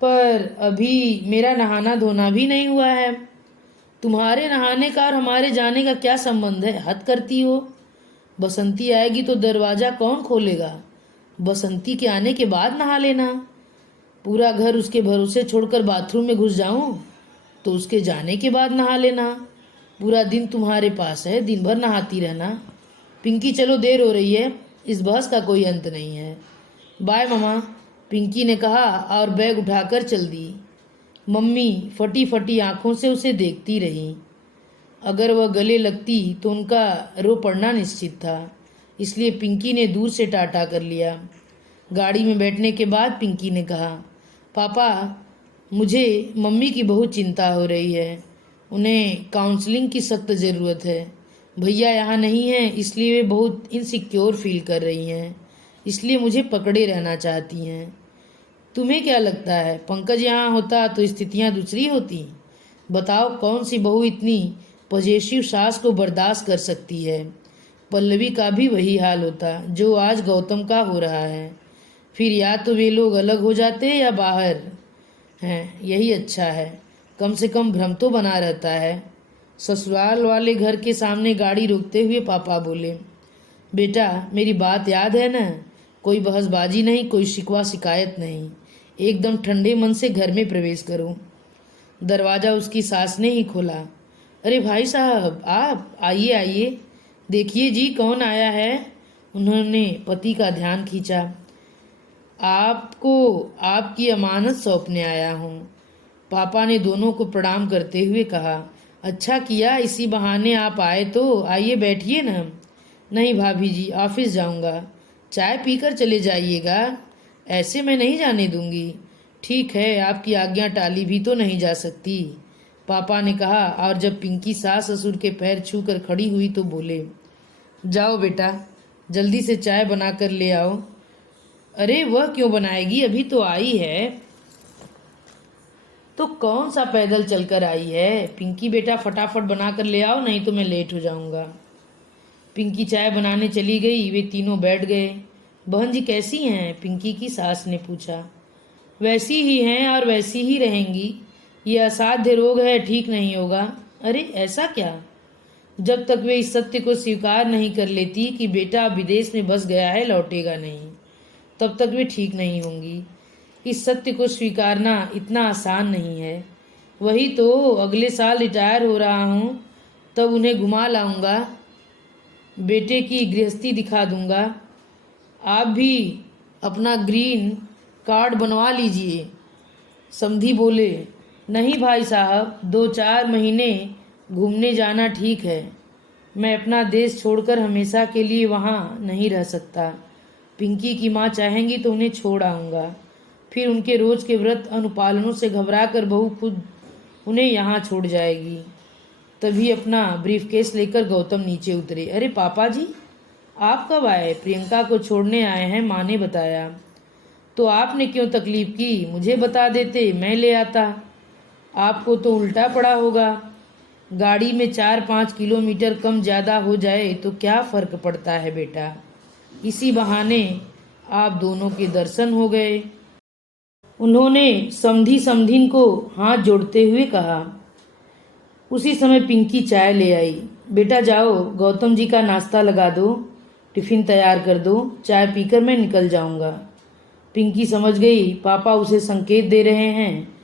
पर अभी मेरा नहाना धोना भी नहीं हुआ है। तुम्हारे नहाने का और हमारे जाने का क्या संबंध है? हद करती हो। बसंती आएगी तो दरवाज़ा कौन खोलेगा? बसंती के आने के बाद नहा लेना। पूरा घर उसके भरोसे छोड़कर बाथरूम में घुस जाऊं तो उसके जाने के बाद नहा लेना। पूरा दिन तुम्हारे पास है, दिन भर नहाती रहना। पिंकी चलो, देर हो रही है, इस बहस का कोई अंत नहीं है। बाय मम्मा, पिंकी ने कहा और बैग उठाकर चल दी। मम्मी फटी फटी आंखों से उसे देखती रही। अगर वह गले लगती तो उनका रो पड़ना निश्चित था, इसलिए पिंकी ने दूर से टाटा कर लिया। गाड़ी में बैठने के बाद पिंकी ने कहा, पापा, मुझे मम्मी की बहुत चिंता हो रही है। उन्हें काउंसलिंग की सख्त ज़रूरत है। भैया यहाँ नहीं हैं, इसलिए वे बहुत इनसिक्योर फील कर रही हैं, इसलिए मुझे पकड़े रहना चाहती हैं। तुम्हें क्या लगता है, पंकज यहाँ होता तो स्थितियाँ दूसरी होती? बताओ, कौन सी बहू इतनी पॉजिटिव सास को बर्दाश्त कर सकती है? पल्लवी का भी वही हाल होता जो आज गौतम का हो रहा है। फिर या तो वे लोग अलग हो जाते या बाहर हैं, यही अच्छा है। कम से कम भ्रम तो बना रहता है। ससुराल वाले घर के सामने गाड़ी रोकते हुए पापा बोले, बेटा मेरी बात याद है ना? कोई बहसबाजी नहीं, कोई शिकवा शिकायत नहीं। एकदम ठंडे मन से घर में प्रवेश करो। दरवाज़ा उसकी सास ने ही खोला। अरे भाई साहब, आप आइए आइए, देखिए जी कौन आया है। उन्होंने पति का ध्यान खींचा। आपको आपकी अमानत सौंपने आया हूँ। पापा ने दोनों को प्रणाम करते हुए कहा। अच्छा किया, इसी बहाने आप आए तो। आइए बैठिए ना। नहीं भाभी जी, ऑफिस जाऊंगा। चाय पीकर चले जाइएगा, ऐसे मैं नहीं जाने दूंगी। ठीक है, आपकी आज्ञा टाली भी तो नहीं जा सकती, पापा ने कहा। और जब पिंकी सास ससुर के पैर छूकर खड़ी हुई तो बोले, जाओ बेटा, जल्दी से चाय बना कर ले आओ। अरे वह क्यों बनाएगी, अभी तो आई है। तो कौन सा पैदल चलकर आई है। पिंकी बेटा फटाफट बना कर ले आओ, नहीं तो मैं लेट हो जाऊंगा। पिंकी चाय बनाने चली गई। वे तीनों बैठ गए। बहन जी कैसी हैं, पिंकी की सास ने पूछा। वैसी ही हैं और वैसी ही रहेंगी। ये असाध्य रोग है, ठीक नहीं होगा। अरे ऐसा क्या। जब तक वे इस सत्य को स्वीकार नहीं कर लेती कि बेटा विदेश में बस गया है, लौटेगा नहीं, तब तक वे ठीक नहीं होंगी। इस सत्य को स्वीकारना इतना आसान नहीं है। वही तो, अगले साल रिटायर हो रहा हूँ, तब उन्हें घुमा लाऊंगा, बेटे की गृहस्थी दिखा दूंगा। आप भी अपना ग्रीन कार्ड बनवा लीजिए। समधी बोले, नहीं भाई साहब, 2-4 महीने घूमने जाना ठीक है। मैं अपना देश छोड़कर हमेशा के लिए वहाँ नहीं रह सकता। पिंकी की माँ चाहेंगी तो उन्हें छोड़ आऊँगा। फिर उनके रोज के व्रत अनुपालनों से घबराकर बहू खुद उन्हें यहाँ छोड़ जाएगी। तभी अपना ब्रीफकेस लेकर गौतम नीचे उतरे। अरे पापा जी, आप कब आए। प्रियंका को छोड़ने आए हैं, माँ ने बताया। तो आपने क्यों तकलीफ की, मुझे बता देते, मैं ले आता। आपको तो उल्टा पड़ा होगा। गाड़ी में 4-5 किलोमीटर कम ज़्यादा हो जाए तो क्या फ़र्क पड़ता है बेटा। इसी बहाने आप दोनों के दर्शन हो गए। उन्होंने समधी समधिन को हाथ जोड़ते हुए कहा। उसी समय पिंकी चाय ले आई। बेटा जाओ, गौतम जी का नाश्ता लगा दो, टिफिन तैयार कर दो, चाय पीकर मैं निकल जाऊंगा। पिंकी समझ गई पापा उसे संकेत दे रहे हैं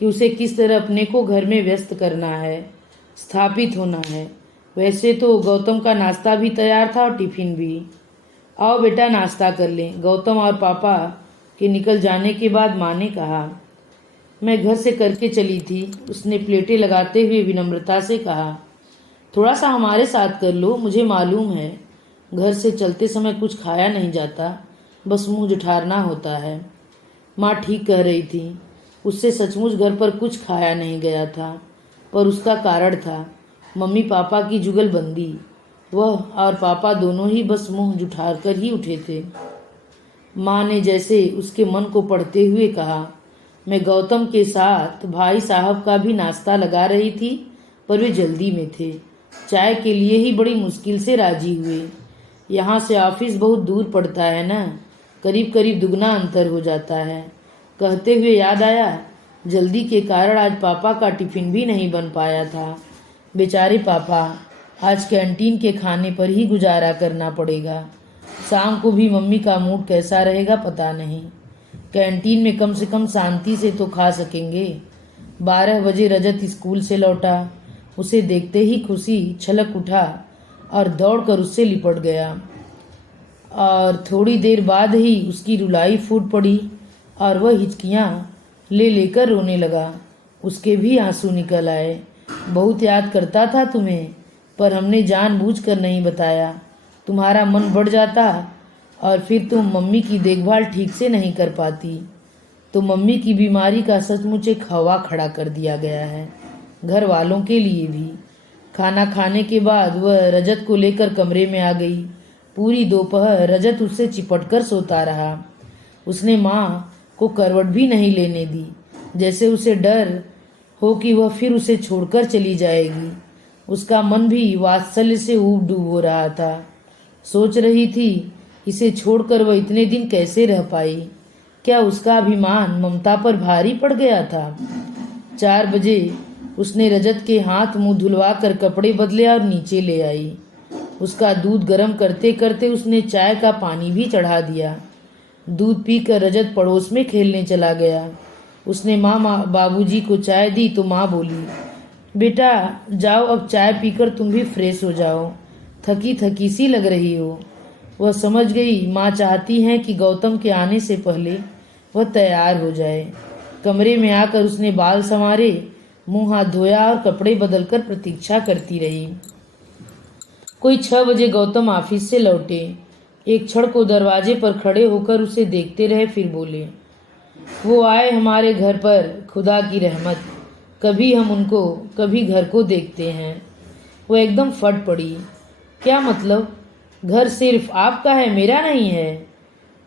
कि उसे किस तरह अपने को घर में व्यस्त करना है, स्थापित होना है। वैसे तो गौतम का नाश्ता भी तैयार था और टिफिन भी। आओ बेटा नाश्ता कर लें। गौतम और पापा के निकल जाने के बाद माँ ने कहा। मैं घर से करके चली थी, उसने प्लेटें लगाते हुए विनम्रता से कहा। थोड़ा सा हमारे साथ कर लो, मुझे मालूम है घर से चलते समय कुछ खाया नहीं जाता, बस मुंह जुठारना होता है। माँ ठीक कह रही थी, उससे सचमुच घर पर कुछ खाया नहीं गया था, पर उसका कारण था मम्मी पापा की जुगलबंदी। वह और पापा दोनों ही बस मुंह जुठार कर ही उठे थे। माँ ने जैसे उसके मन को पढ़ते हुए कहा। मैं गौतम के साथ भाई साहब का भी नाश्ता लगा रही थी, पर वे जल्दी में थे। चाय के लिए ही बड़ी मुश्किल से राजी हुए। यहाँ से ऑफिस बहुत दूर पड़ता है ना, करीब करीब दुगना अंतर हो जाता है। कहते हुए याद आया, जल्दी के कारण आज पापा का टिफिन भी नहीं बन पाया था। बेचारे पापा, आज कैंटीन के खाने पर ही गुजारा करना पड़ेगा। शाम को भी मम्मी का मूड कैसा रहेगा पता नहीं। कैंटीन में कम से कम शांति से तो खा सकेंगे। 12 बजे रजत स्कूल से लौटा। उसे देखते ही खुशी छलक उठा और दौड़कर उससे लिपट गया, और थोड़ी देर बाद ही उसकी रुलाई फूट पड़ी और वह हिचकियाँ ले लेकर रोने लगा। उसके भी आंसू निकल आए। बहुत याद करता था तुम्हें, पर हमने जानबूझकर नहीं बताया। तुम्हारा मन बढ़ जाता और फिर तुम मम्मी की देखभाल ठीक से नहीं कर पाती, तो मम्मी की बीमारी का सचमुच एक हवा खड़ा कर दिया गया है, घर वालों के लिए भी। खाना खाने के बाद वह रजत को लेकर कमरे में आ गई। पूरी दोपहर रजत उससे चिपट कर सोता रहा। उसने माँ को करवट भी नहीं लेने दी, जैसे उसे डर हो कि वह फिर उसे छोड़कर चली जाएगी। उसका मन भी वात्सल्य से ऊब डूब हो रहा था। सोच रही थी इसे छोड़कर वह इतने दिन कैसे रह पाई। क्या उसका अभिमान ममता पर भारी पड़ गया था। 4 बजे उसने रजत के हाथ मुंह धुलवा कर कपड़े बदले और नीचे ले आई। उसका दूध गर्म करते करते उसने चाय का पानी भी चढ़ा दिया। दूध पीकर रजत पड़ोस में खेलने चला गया। उसने माँ बाबूजी को चाय दी तो माँ बोली, बेटा जाओ, अब चाय पीकर तुम भी फ्रेश हो जाओ, थकी थकी सी लग रही हो। वह समझ गई माँ चाहती हैं कि गौतम के आने से पहले वह तैयार हो जाए। कमरे में आकर उसने बाल संवारे, मुंह हाथ धोया और कपड़े बदलकर प्रतीक्षा करती रही। कोई 6 बजे गौतम ऑफिस से लौटे। एक क्षण को दरवाजे पर खड़े होकर उसे देखते रहे, फिर बोले, वो आए हमारे घर पर, खुदा की रहमत। कभी हम उनको, कभी घर को देखते हैं। वो एकदम फट पड़ी। क्या मतलब? घर सिर्फ आपका है, मेरा नहीं है?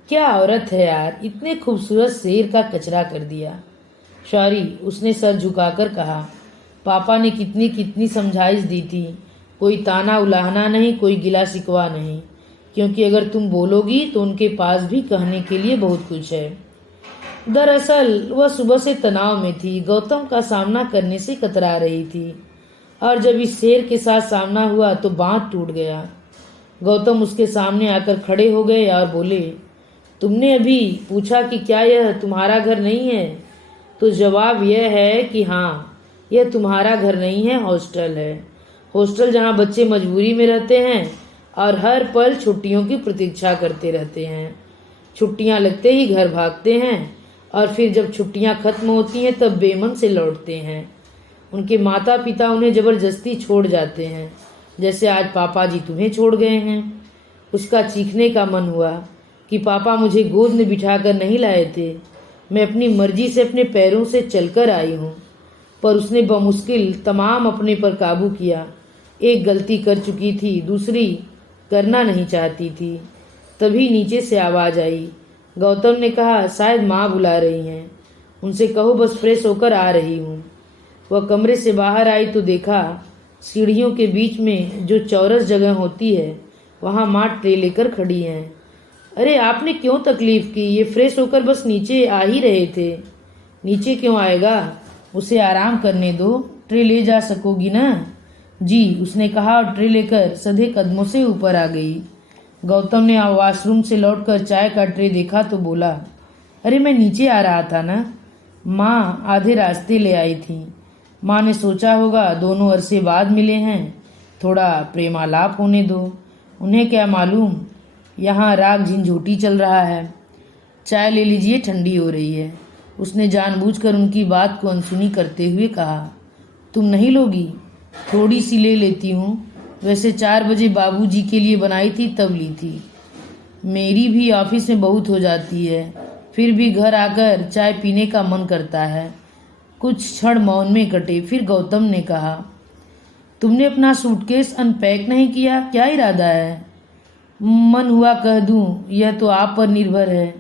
क्या औरत है यार, इतने खूबसूरत शेर का कचरा कर दिया। सॉरी, उसने सर झुकाकर कहा। पापा ने कितनी कितनी समझाइश दी थी, कोई ताना उलाहना नहीं, कोई गिला शिकवा नहीं, क्योंकि अगर तुम बोलोगी तो उनके पास भी कहने के लिए बहुत कुछ है। दरअसल वह सुबह से तनाव में थी, गौतम का सामना करने से कतरा रही थी, और जब इस शेर के साथ सामना हुआ तो बांध टूट गया। गौतम उसके सामने आकर खड़े हो गए और बोले, तुमने अभी पूछा कि क्या यह तुम्हारा घर नहीं है? तो जवाब यह है कि हाँ, यह तुम्हारा घर नहीं है, हॉस्टल है। हॉस्टल जहाँ बच्चे मजबूरी में रहते हैं और हर पल छुट्टियों की प्रतीक्षा करते रहते हैं। छुट्टियाँ लगते ही घर भागते हैं और फिर जब छुट्टियाँ खत्म होती हैं तब बेमन से लौटते हैं। उनके माता पिता उन्हें ज़बरदस्ती छोड़ जाते हैं, जैसे आज पापा जी तुम्हें छोड़ गए हैं। उसका चीखने का मन हुआ कि पापा मुझे गोद में बिठाकर नहीं लाए थे, मैं अपनी मर्जी से अपने पैरों से चलकर आई हूँ। पर उसने बमुश्किल तमाम अपने पर काबू किया। एक गलती कर चुकी थी, दूसरी करना नहीं चाहती थी। तभी नीचे से आवाज़ आई। गौतम ने कहा, शायद माँ बुला रही हैं, उनसे कहो बस फ्रेश होकर आ रही हूँ। वह कमरे से बाहर आई तो देखा सीढ़ियों के बीच में जो चौरस जगह होती है वहाँ माँ ट्रे लेकर खड़ी हैं। अरे आपने क्यों तकलीफ की, ये फ्रेश होकर बस नीचे आ ही रहे थे। नीचे क्यों आएगा, उसे आराम करने दो, ट्रे ले जा सकोगी ना? जी, उसने कहा और ट्रे लेकर सधे कदमों से ऊपर आ गई। गौतम ने वॉशरूम से लौटकर चाय का ट्रे देखा तो बोला, अरे मैं नीचे आ रहा था ना। माँ आधे रास्ते ले आई थी। माँ ने सोचा होगा दोनों अरसे बाद मिले हैं, थोड़ा प्रेमालाप होने दो। उन्हें क्या मालूम यहाँ राग झंझोटी चल रहा है। चाय ले लीजिए, ठंडी हो रही है। उसने जानबूझकर उनकी बात को अनसुनी करते हुए कहा, तुम नहीं लोगी? थोड़ी सी ले लेती हूँ, वैसे 4 बजे बाबूजी के लिए बनाई थी तब ली थी। मेरी भी ऑफिस में बहुत हो जाती है, फिर भी घर आकर चाय पीने का मन करता है। कुछ क्षण मौन में कटे, फिर गौतम ने कहा, तुमने अपना सूटकेस अनपैक नहीं किया, क्या इरादा है? मन हुआ कह दूं, यह तो आप पर निर्भर है।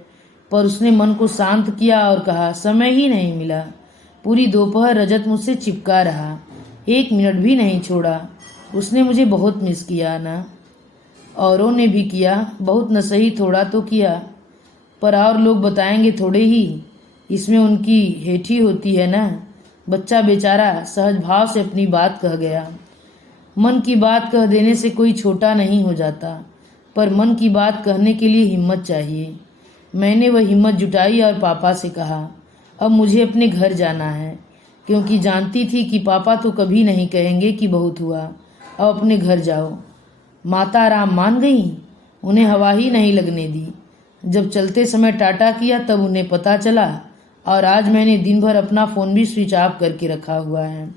पर उसने मन को शांत किया और कहा, समय ही नहीं मिला। पूरी दोपहर रजत मुझसे चिपका रहा, 1 मिनट भी नहीं छोड़ा। उसने मुझे बहुत मिस किया ना। औरों ने भी किया, बहुत न सही थोड़ा तो किया, पर और लोग बताएंगे थोड़े ही, इसमें उनकी हेठी होती है ना। बच्चा बेचारा सहज भाव से अपनी बात कह गया। मन की बात कह देने से कोई छोटा नहीं हो जाता, पर मन की बात कहने के लिए हिम्मत चाहिए। मैंने वह हिम्मत जुटाई और पापा से कहा, अब मुझे अपने घर जाना है, क्योंकि जानती थी कि पापा तो कभी नहीं कहेंगे कि बहुत हुआ, अब अपने घर जाओ। माता राम मान गई, उन्हें हवा ही नहीं लगने दी। जब चलते समय टाटा किया तब उन्हें पता चला, और आज मैंने दिन भर अपना फ़ोन भी स्विच ऑफ करके रखा हुआ है।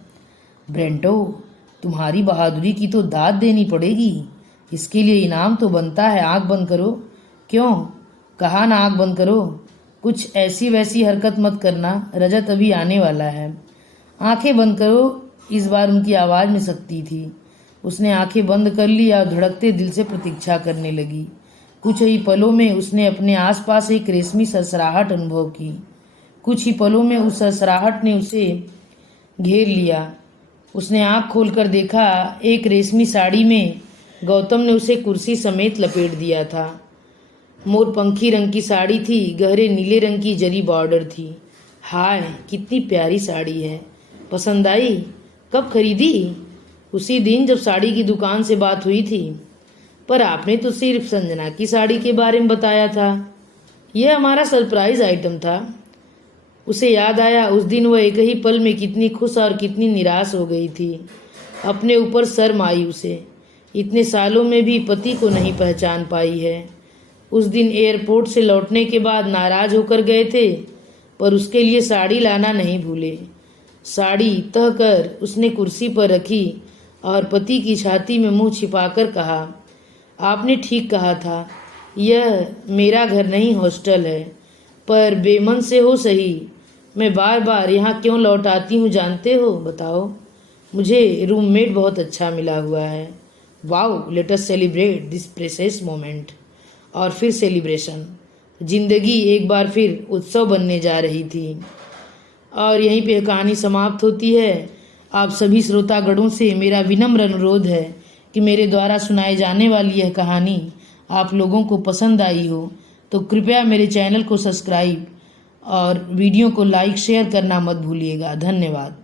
ब्रेंटो, तुम्हारी बहादुरी की तो दाद देनी पड़ेगी, इसके लिए इनाम तो बनता है। आंख बंद करो। क्यों? कहा ना आंख बंद करो। कुछ ऐसी वैसी हरकत मत करना, रजत अभी आने वाला है। आंखें बंद करो। इस बार उनकी आवाज़ में शक्ति थी। उसने आंखें बंद कर ली और धड़कते दिल से प्रतीक्षा करने लगी। कुछ ही पलों में उसने अपने आसपास एक रेशमी सरसराहट अनुभव की। कुछ ही पलों में उस सरसराहट ने उसे घेर लिया। उसने आंख खोलकर देखा, एक रेशमी साड़ी में गौतम ने उसे कुर्सी समेत लपेट दिया था। मोरपंखी रंग की साड़ी थी, गहरे नीले रंग की जरी बॉर्डर थी। हाय, कितनी प्यारी साड़ी है। पसंद आई? कब खरीदी? उसी दिन जब साड़ी की दुकान से बात हुई थी। पर आपने तो सिर्फ संजना की साड़ी के बारे में बताया था। यह हमारा सरप्राइज आइटम था। उसे याद आया उस दिन वह एक ही पल में कितनी खुश और कितनी निराश हो गई थी। अपने ऊपर शर्म आई उसे, इतने सालों में भी पति को नहीं पहचान पाई है। उस दिन एयरपोर्ट से लौटने के बाद नाराज होकर गए थे, पर उसके लिए साड़ी लाना नहीं भूले। साड़ी तह कर उसने कुर्सी पर रखी और पति की छाती में मुंह छिपाकर कहा, आपने ठीक कहा था, यह मेरा घर नहीं हॉस्टल है, पर बेमन से हो सही मैं बार बार यहाँ क्यों लौट आती हूँ जानते हो? बताओ। मुझे रूममेट बहुत अच्छा मिला हुआ है। Wow, let us celebrate this precious moment. और फिर सेलिब्रेशन। जिंदगी एक बार फिर उत्सव बनने जा रही थी। और यहीं पे कहानी समाप्त होती है। आप सभी श्रोतागणों से मेरा विनम्र अनुरोध है कि मेरे द्वारा सुनाई जाने वाली यह कहानी आप लोगों को पसंद आई हो तो कृपया मेरे चैनल को सब्सक्राइब और वीडियो को लाइक शेयर करना मत भूलिएगा। धन्यवाद।